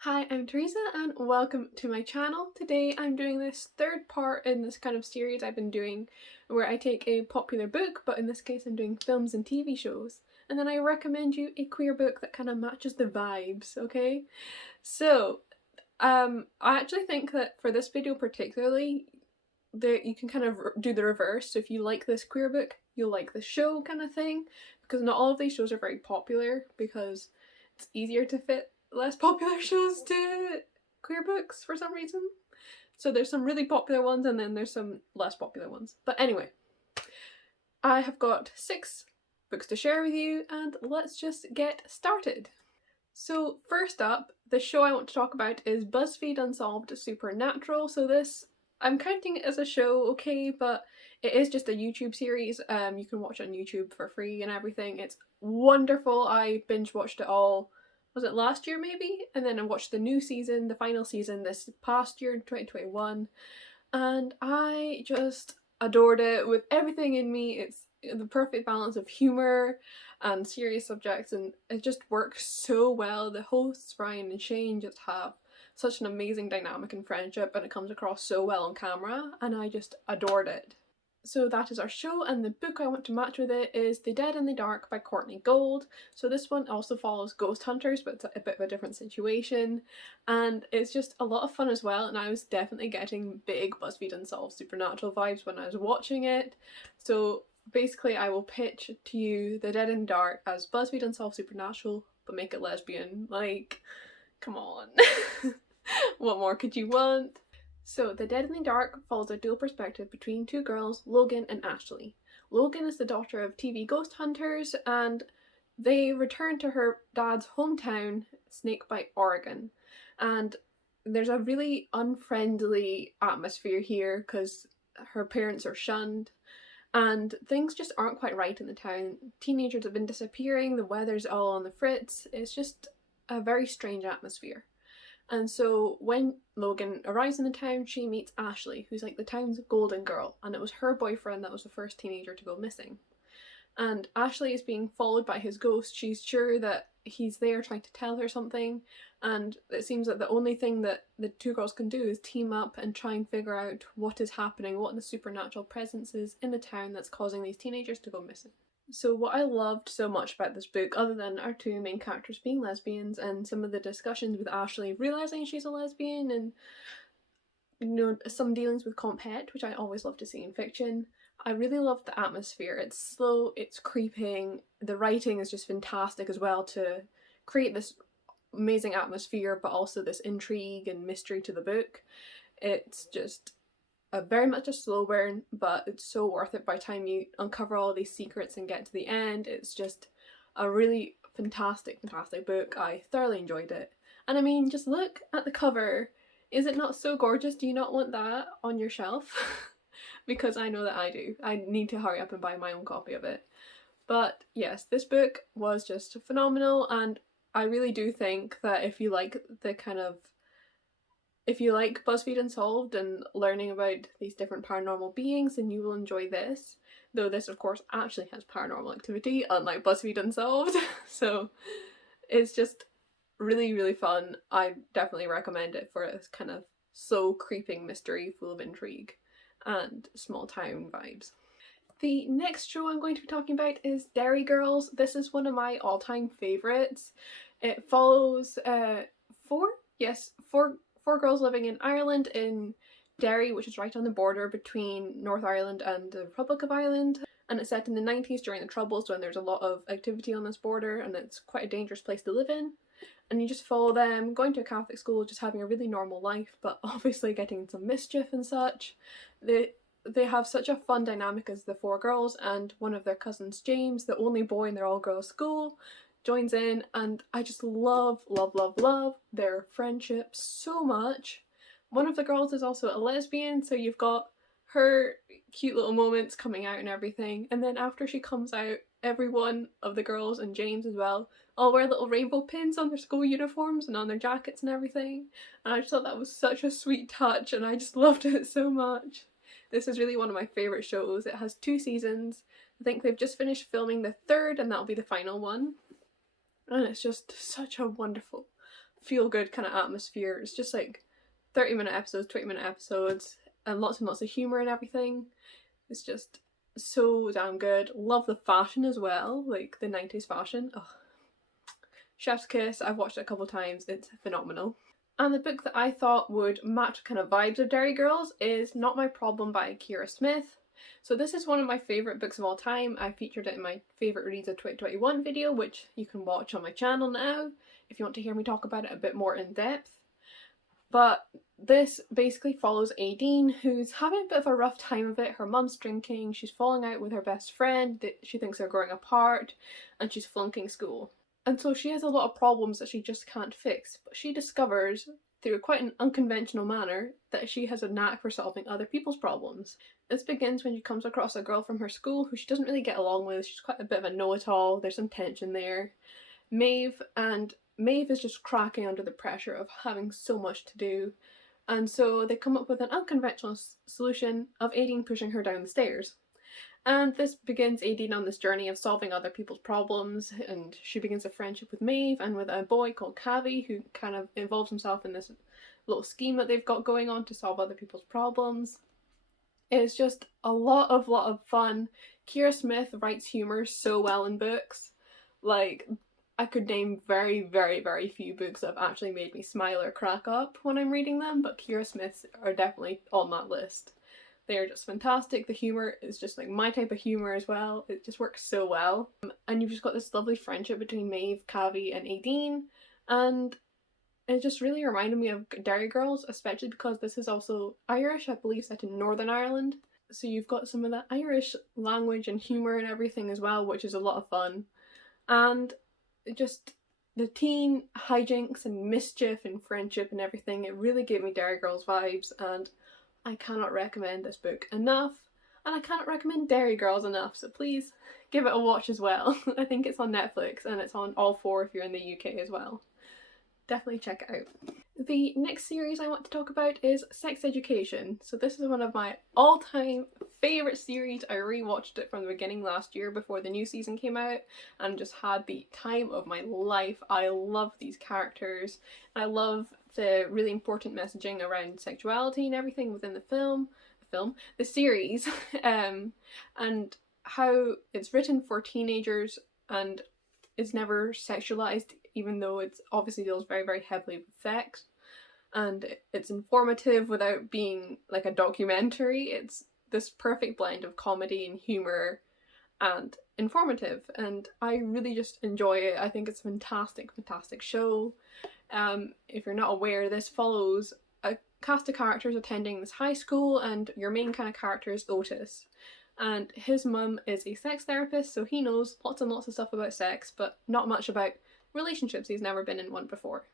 Hi, I'm Teresa and welcome to my channel. Today I'm doing this third part in this kind of series I've been doing where I take a popular book, but in this case I'm doing films and TV shows, and then I recommend you a queer book that kind of matches the vibes, okay? So, I actually think that for this video particularly, you can kind of do the reverse. So if you like this queer book, you'll like the show kind of thing, because not all of these shows are very popular because it's easier to fit less popular shows to queer books for some reason. So there's some really popular ones and then there's some less popular ones. But anyway, I have got 6 books to share with you and let's just get started. So first up, the show I want to talk about is BuzzFeed Unsolved Supernatural. So this, I'm counting it as a show, okay, but it is just a YouTube series. You can watch it on YouTube for free and everything. It's wonderful. I binge watched it all, was it last year maybe? And then I watched the new season, the final season this past year in 2021. And I just adored it with everything in me. It's the perfect balance of humor and serious subjects, and it just works so well. The hosts, Ryan and Shane, just have such an amazing dynamic and friendship, and it comes across so well on camera, and I just adored it. So that is our show, and the book I want to match with it is The Dead in the Dark by Courtney Gold. So this one also follows ghost hunters, but it's a bit of a different situation, and it's just a lot of fun as well, and I was definitely getting big BuzzFeed Unsolved Supernatural vibes when I was watching it. So basically I will pitch to you The Dead in the Dark as BuzzFeed Unsolved Supernatural, but make it lesbian. Like, come on. What more could you want? So, The Dead in the Dark follows a dual perspective between 2 girls, Logan and Ashley. Logan is the daughter of TV ghost hunters, and they return to her dad's hometown, Snakebite, Oregon. And there's a really unfriendly atmosphere here because her parents are shunned, and things just aren't quite right in the town. Teenagers have been disappearing, the weather's all on the fritz. It's just a very strange atmosphere. And so when Logan arrives in the town, she meets Ashley, who's like the town's golden girl, and it was her boyfriend that was the first teenager to go missing. And Ashley is being followed by his ghost. She's sure that he's there trying to tell her something, and it seems that the only thing that the 2 girls can do is team up and try and figure out what is happening, what the supernatural presence is in the town that's causing these teenagers to go missing. So what I loved so much about this book, other than our 2 main characters being lesbians and some of the discussions with Ashley realising she's a lesbian, and some dealings with compet, which I always love to see in fiction, I really loved the atmosphere. It's slow, it's creeping, the writing is just fantastic as well to create this amazing atmosphere, but also this intrigue and mystery to the book. It's just very much a slow burn, but it's so worth it by the time you uncover all these secrets and get to the end. It's just a really fantastic book. I thoroughly enjoyed it. And I mean, just look at the cover. Is it not so gorgeous? Do you not want that on your shelf? Because I know that I do. I need to hurry up and buy my own copy of it. But yes, this book was just phenomenal, and I really do think that if you like BuzzFeed Unsolved and learning about these different paranormal beings, then you will enjoy this. Though this, of course, actually has paranormal activity, unlike BuzzFeed Unsolved. So it's just really, really fun. I definitely recommend it for this kind of slow, creeping mystery full of intrigue and small town vibes. The next show I'm going to be talking about is Derry Girls. This is one of my all-time favourites. It follows four girls living in Ireland, in Derry, which is right on the border between North Ireland and the Republic of Ireland. And it's set in the 90s during the Troubles, when there's a lot of activity on this border and it's quite a dangerous place to live in. And you just follow them going to a Catholic school, just having a really normal life, but obviously getting some mischief and such. They have such a fun dynamic as the 4 girls, and one of their cousins, James, the only boy in their all-girls school, joins in, and I just love their friendship so much. One of the girls is also a lesbian, so you've got her cute little moments coming out and everything, and then after she comes out, every one of the girls, and James as well, all wear little rainbow pins on their school uniforms and on their jackets and everything, and I just thought that was such a sweet touch, and I just loved it so much. This is really one of my favourite shows. It has 2 seasons. I think they've just finished filming the 3rd, and that'll be the final one. And it's just such a wonderful, feel good kind of atmosphere. It's just like 30-minute episodes, 20-minute episodes, and lots of humour and everything. It's just so damn good. Love the fashion as well, like the 90s fashion. Oh. Chef's Kiss, I've watched it a couple times, it's phenomenal. And the book that I thought would match kind of vibes of Derry Girls is Not My Problem by Kira Smith. So this is one of my favourite books of all time. I featured it in my favourite reads of 2021 video, which you can watch on my channel now if you want to hear me talk about it a bit more in depth. But this basically follows Aideen, who's having a bit of a rough time of it. Her mum's drinking, she's falling out with her best friend, she thinks they're growing apart, and she's flunking school. And so she has a lot of problems that she just can't fix, but she discovers, through quite an unconventional manner, that she has a knack for solving other people's problems. This begins when she comes across a girl from her school who she doesn't really get along with. She's quite a bit of a know-it-all, there's some tension there. Maeve is just cracking under the pressure of having so much to do, and so they come up with an unconventional solution of Aideen pushing her down the stairs. And this begins Aideen on this journey of solving other people's problems, and she begins a friendship with Maeve and with a boy called Cavi, who kind of involves himself in this little scheme that they've got going on to solve other people's problems. It's just a lot of fun. Kira Smith writes humour so well in books. Like, I could name very few books that have actually made me smile or crack up when I'm reading them, but Kira Smith's are definitely on that list. They are just fantastic. The humour is just like my type of humour as well. It just works so well. And you've just got this lovely friendship between Maeve, Cavi and Aideen, and it just really reminded me of Derry Girls, especially because this is also Irish, I believe, set in Northern Ireland. So you've got some of the Irish language and humour and everything as well, which is a lot of fun. And just the teen hijinks and mischief and friendship and everything, it really gave me Derry Girls vibes, and I cannot recommend this book enough, and I cannot recommend Derry Girls enough, so please give it a watch as well. I think it's on Netflix and it's on all 4 if you're in the UK as well. Definitely check it out. The next series I want to talk about is Sex Education. So this is one of my all-time favourite series. I rewatched it from the beginning last year before the new season came out and just had the time of my life. I love these characters. I love the really important messaging around sexuality and everything within the series, and how it's written for teenagers and is never sexualized, even though it's obviously deals very heavily with sex, and it's informative without being like a documentary. It's this perfect blend of comedy and humor and informative, and I really just enjoy it. I think it's a fantastic show. If you're not aware, this follows a cast of characters attending this high school, and your main kind of character is Otis. And his mum is a sex therapist, so he knows lots and lots of stuff about sex, but not much about relationships. He's never been in one before.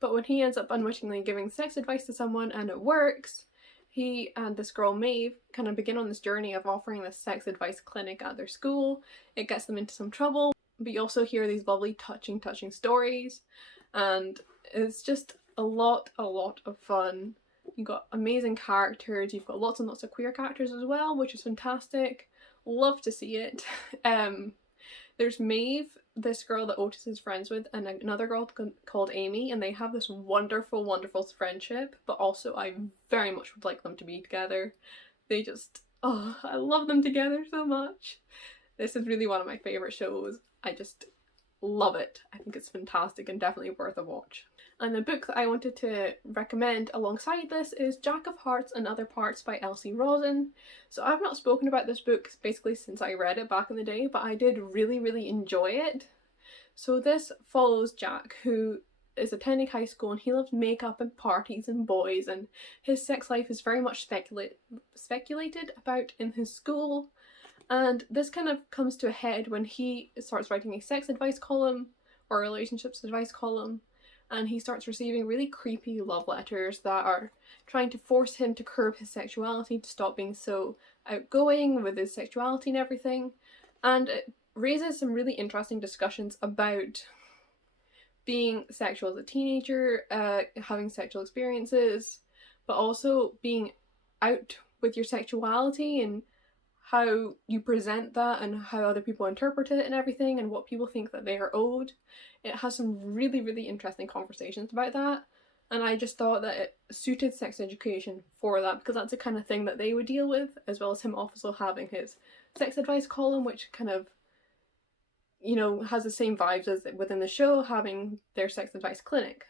But when he ends up unwittingly giving sex advice to someone and it works, he and this girl Maeve kind of begin on this journey of offering this sex advice clinic at their school. It gets them into some trouble, but you also hear these lovely touching stories, and it's just a lot of fun. You've got amazing characters, you've got lots and lots of queer characters as well, which is fantastic. Love to see it. There's Maeve, this girl that Otis is friends with, and another girl called Amy, and they have this wonderful friendship, but also I very much would like them to be together. They just, oh, I love them together so much. This is really one of my favourite shows. I just love it. I think it's fantastic and definitely worth a watch. And the book that I wanted to recommend alongside this is Jack of Hearts and Other Parts by Elsie Rosen. So I've not spoken about this book basically since I read it back in the day, but I did really enjoy it. So this follows Jack, who is attending high school, and he loves makeup and parties and boys, and his sex life is very much speculated about in his school. And this kind of comes to a head when he starts writing a sex advice column or a relationships advice column, and he starts receiving really creepy love letters that are trying to force him to curb his sexuality, to stop being so outgoing with his sexuality and everything. And it raises some really interesting discussions about being sexual as a teenager, having sexual experiences, but also being out with your sexuality and how you present that and how other people interpret it and everything, and what people think that they are owed. It has some really, really interesting conversations about that, and I just thought that it suited sex education for that, because that's the kind of thing that they would deal with, as well as him also having his sex advice column, which kind of, you know, has the same vibes as within the show, having their sex advice clinic.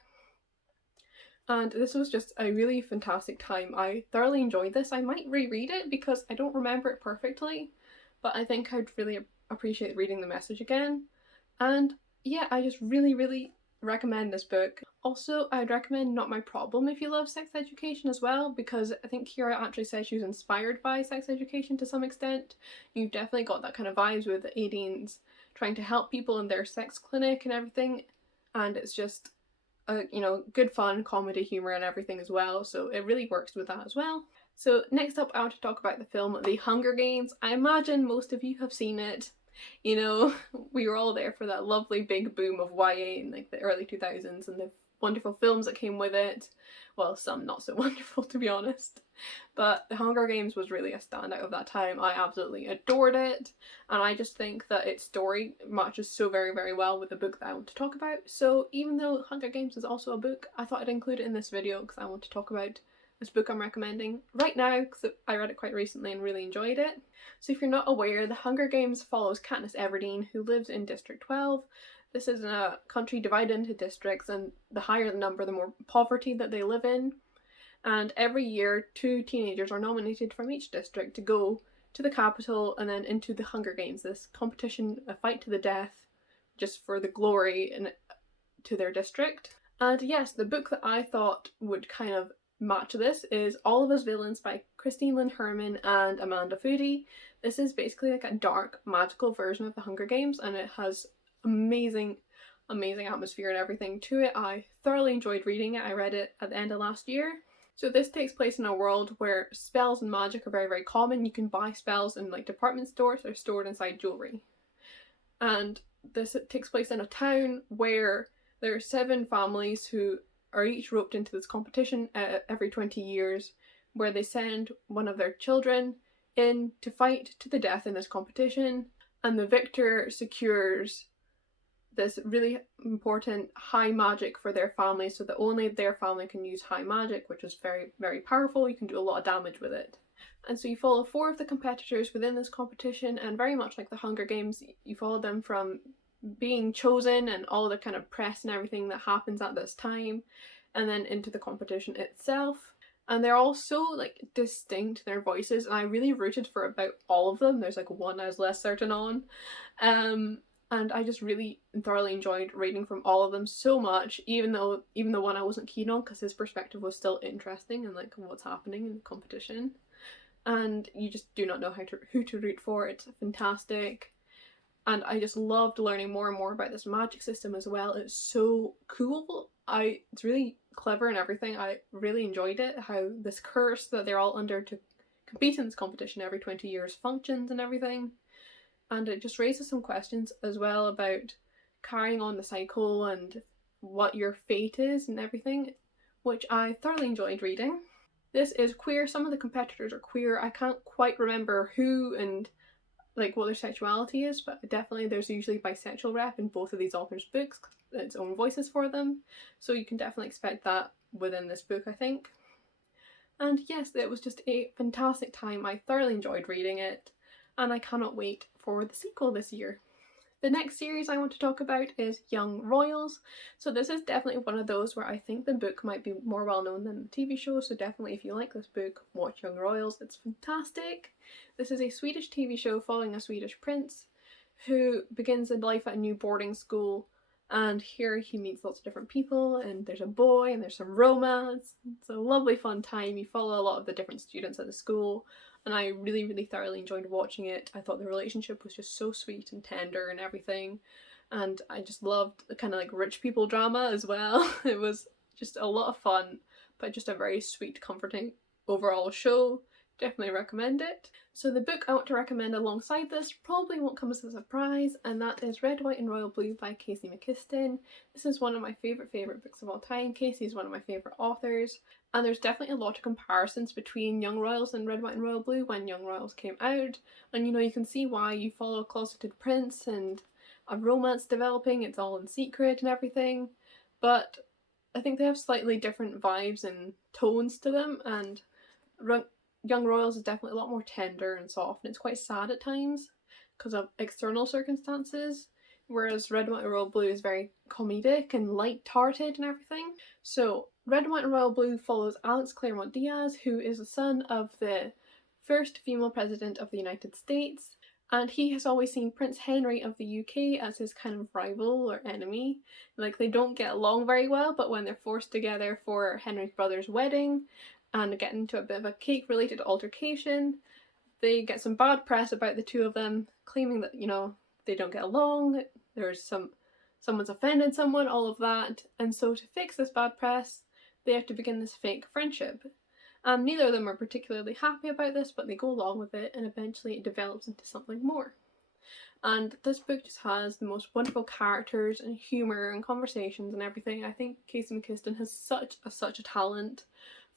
And this was just a really fantastic time. I thoroughly enjoyed this. I might reread it because I don't remember it perfectly, but I think I'd really appreciate reading the message again. And yeah, I just really, really recommend this book. Also, I'd recommend Not My Problem if you love sex education as well, because I think Kira actually said she was inspired by sex education to some extent. You've definitely got that kind of vibes with Aideen's trying to help people in their sex clinic and everything, and it's just you know, good fun, comedy, humour and everything as well, so it really works with that as well. So next up I want to talk about the film The Hunger Games. I imagine most of you have seen it. You know, we were all there for that lovely big boom of YA in like the early 2000s and the wonderful films that came with it. Well, some not so wonderful, to be honest. But The Hunger Games was really a standout of that time. I absolutely adored it, and I just think that its story matches so very, very well with the book that I want to talk about. So even though Hunger Games is also a book, I thought I'd include it in this video because I want to talk about this book I'm recommending right now, because I read it quite recently and really enjoyed it. So if you're not aware, The Hunger Games follows Katniss Everdeen, who lives in District 12. This is a country divided into districts, and the higher the number, the more poverty that they live in. And every year, 2 teenagers are nominated from each district to go to the capital and then into the Hunger Games, this competition, a fight to the death, just for the glory and to their district. And yes, the book that I thought would kind of match this is All of Us Villains by Christine Lynn Herman and Amanda Foody. This is basically like a dark, magical version of the Hunger Games, and it has amazing atmosphere and everything to it. I thoroughly enjoyed reading it. I read it at the end of last year. So this takes place in a world where spells and magic are very, very common. You can buy spells in like department stores. They're stored inside jewelry. And this takes place in a town where there are 7 families who are each roped into this competition every 20 years, where they send one of their children in to fight to the death in this competition, and the victor secures this really important high magic for their family, so that only their family can use high magic, which is very, very powerful. You can do a lot of damage with it. And so you follow 4 of the competitors within this competition, and very much like the Hunger Games, you follow them from being chosen and all the kind of press and everything that happens at this time, and then into the competition itself. And they're all so like distinct, their voices, and I really rooted for about all of them. There's like one I was less certain on. And I just really thoroughly enjoyed reading from all of them so much, even the one I wasn't keen on, because his perspective was still interesting and like what's happening in the competition. And you just do not know who to root for. It's fantastic. And I just loved learning more and more about this magic system as well. It's so cool. It's really clever and everything. I really enjoyed it, how this curse that they're all under to compete in this competition every 20 years functions and everything. And it just raises some questions as well about carrying on the cycle and what your fate is and everything, which I thoroughly enjoyed reading. This is queer. Some of the competitors are queer. I can't quite remember who and like what their sexuality is, but definitely there's usually bisexual rep in both of these authors' books, its own voices for them, so you can definitely expect that within this book, I think. And yes, it was just a fantastic time. I thoroughly enjoyed reading it, and I cannot wait for the sequel this year. The next series I want to talk about is Young Royals. So this is definitely one of those where I think the book might be more well known than the TV show, so definitely if you like this book, watch Young Royals, it's fantastic. This is a Swedish TV show following a Swedish prince who begins a life at a new boarding school, and here he meets lots of different people, and there's a boy and there's some romance. It's a lovely fun time. You follow a lot of the different students at the school, and I really, really thoroughly enjoyed watching it. I thought the relationship was just so sweet and tender and everything, and I just loved the kind of like rich people drama as well. It was just a lot of fun, but just a very sweet, comforting overall show. definitely recommend it. So the book I want to recommend alongside this probably won't come as a surprise, and that is Red, White and Royal Blue by Casey McKiston. This is one of my favourite books of all time. Casey is one of my favourite authors, and there's definitely a lot of comparisons between Young Royals and Red, White and Royal Blue when Young Royals came out, and you know, you can see why. You follow a closeted prince and a romance developing, it's all in secret and everything, but I think they have slightly different vibes and tones to them, and Young Royals is definitely a lot more tender and soft, and it's quite sad at times because of external circumstances, whereas Red, White and Royal Blue is very comedic and light-hearted and everything. So Red, White and Royal Blue follows Alex Claremont Diaz, who is the son of the first female president of the United States, and he has always seen Prince Henry of the UK as his kind of rival or enemy. Like, they don't get along very well, but when they're forced together for Henry's brother's wedding and get into a bit of a cake-related altercation, they get some bad press about the two of them, claiming that, you know, they don't get along, someone's offended someone, all of that. And so to fix this bad press, they have to begin this fake friendship. And neither of them are particularly happy about this, but they go along with it, and eventually it develops into something more. And this book just has the most wonderful characters and humour and conversations and everything. I think Casey McKiston has such a talent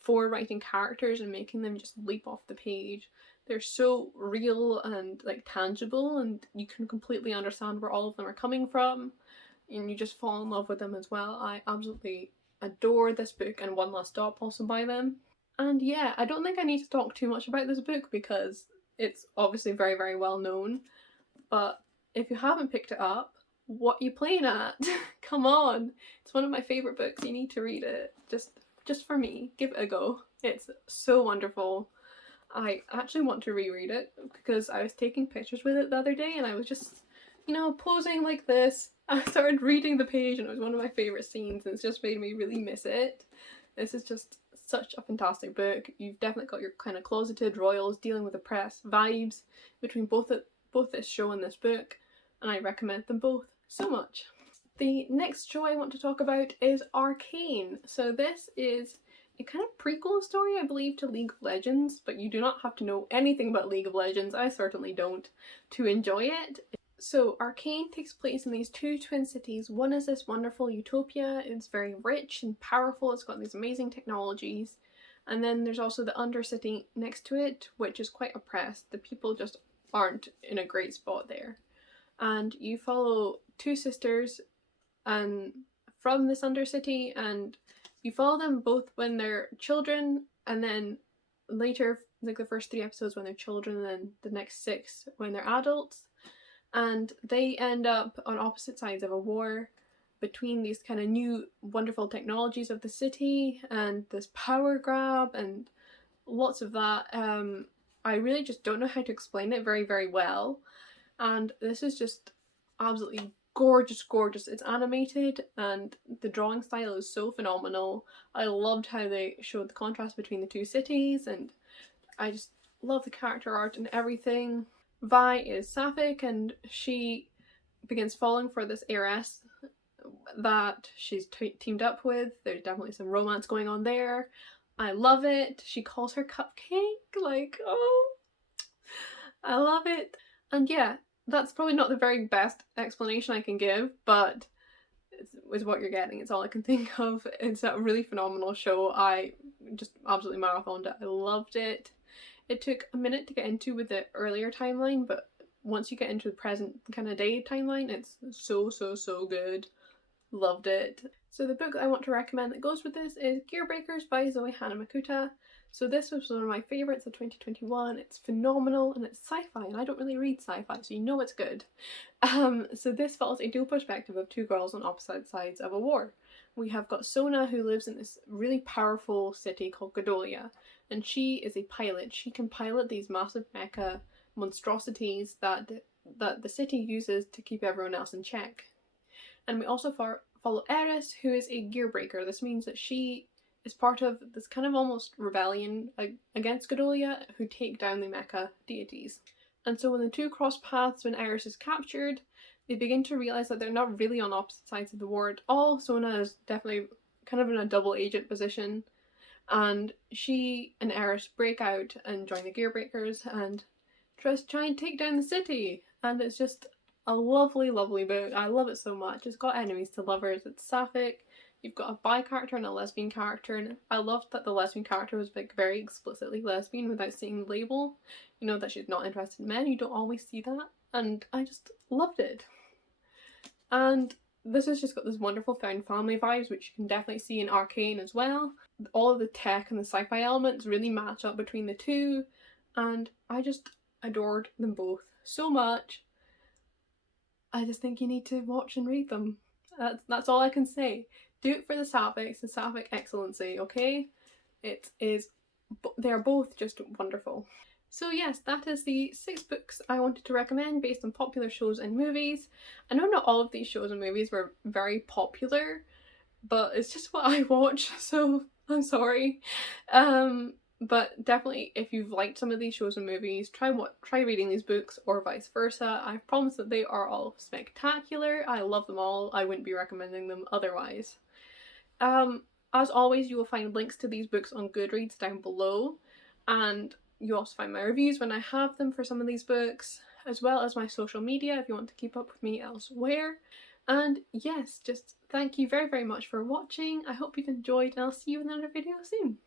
for writing characters and making them just leap off the page. They're so real and like tangible, and you can completely understand where all of them are coming from, and you just fall in love with them as well. I absolutely adore this book, and One Last Stop also by them. And yeah, I don't think I need to talk too much about this book because it's obviously very well known, but if you haven't picked it up, what are you playing at? Come on, it's one of my favourite books. You need to read it, just for me. Give it a go. It's so wonderful. I actually want to reread it because I was taking pictures with it the other day, and I was just, you know, posing like this. I started reading the page, and it was one of my favourite scenes, and it's just made me really miss it. This is just such a fantastic book. You've definitely got your kind of closeted royals dealing with the press vibes between both this show and this book, and I recommend them both so much. The next show I want to talk about is Arcane. So this is a kind of prequel story, I believe, to League of Legends, but you do not have to know anything about League of Legends, I certainly don't, to enjoy it. So Arcane takes place in these two twin cities. One is this wonderful utopia, it's very rich and powerful, it's got these amazing technologies, and then there's also the undercity next to it, which is quite oppressed. The people just aren't in a great spot there. And you follow two sisters and from this undercity, and you follow them both when they're children, and then later, like the first 3 episodes when they're children, and then the next 6 when they're adults. And they end up on opposite sides of a war between these kind of new wonderful technologies of the city and this power grab and lots of that. I really just don't know how to explain it very well. And this is just absolutely gorgeous. It's animated and the drawing style is so phenomenal. I loved how they showed the contrast between the two cities, and I just love the character art and everything. Vi is sapphic, and she begins falling for this heiress that she's teamed up with. There's definitely some romance going on there. I love it. She calls her Cupcake, like, oh, I love it. And yeah, that's probably not the very best explanation I can give, but it's what you're getting. It's all I can think of. It's a really phenomenal show. I just absolutely marathoned it. I loved it. It took a minute to get into with the earlier timeline, but once you get into the present kind of day timeline, it's so good. Loved it. So the book I want to recommend that goes with this is Gearbreakers by Zoe Hanamakuta. So this was one of my favourites of 2021. It's phenomenal and it's sci-fi, and I don't really read sci-fi, so you know it's good. So this follows a dual perspective of 2 girls on opposite sides of a war. We have got Sona, who lives in this really powerful city called Godolia, and she is a pilot. She can pilot these massive mecha monstrosities that the city uses to keep everyone else in check. And we also follow Eris, who is a gearbreaker. This means that she is part of this kind of almost rebellion against Godolia, who take down the mecha deities. And so when the two cross paths when Eris is captured, they begin to realise that they're not really on opposite sides of the war at all. Sona is definitely kind of in a double agent position, and she and Eris break out and join the gearbreakers and just try and take down the city. And it's just a lovely, lovely book. I love it so much. It's got enemies to lovers. It's sapphic. You've got a bi character and a lesbian character, and I loved that the lesbian character was like very explicitly lesbian without seeing the label. You know, that she's not interested in men. You don't always see that, and I just loved it. And this has just got this wonderful found family vibes, which you can definitely see in Arcane as well. All of the tech and the sci-fi elements really match up between the two, and I just adored them both so much. I just think you need to watch and read them. That's all I can say. Do it for the sapphics, the sapphic excellency, okay? They're both just wonderful. So yes, that is the 6 books I wanted to recommend based on popular shows and movies. I know not all of these shows and movies were very popular, but it's just what I watch, so I'm sorry. But definitely, if you've liked some of these shows and movies, try reading these books, or vice versa. I promise that they are all spectacular. I love them all. I wouldn't be recommending them otherwise. As always, you will find links to these books on Goodreads down below, and you also find my reviews when I have them for some of these books, as well as my social media if you want to keep up with me elsewhere. And yes, just thank you very, very much for watching. I hope you've enjoyed, and I'll see you in another video soon.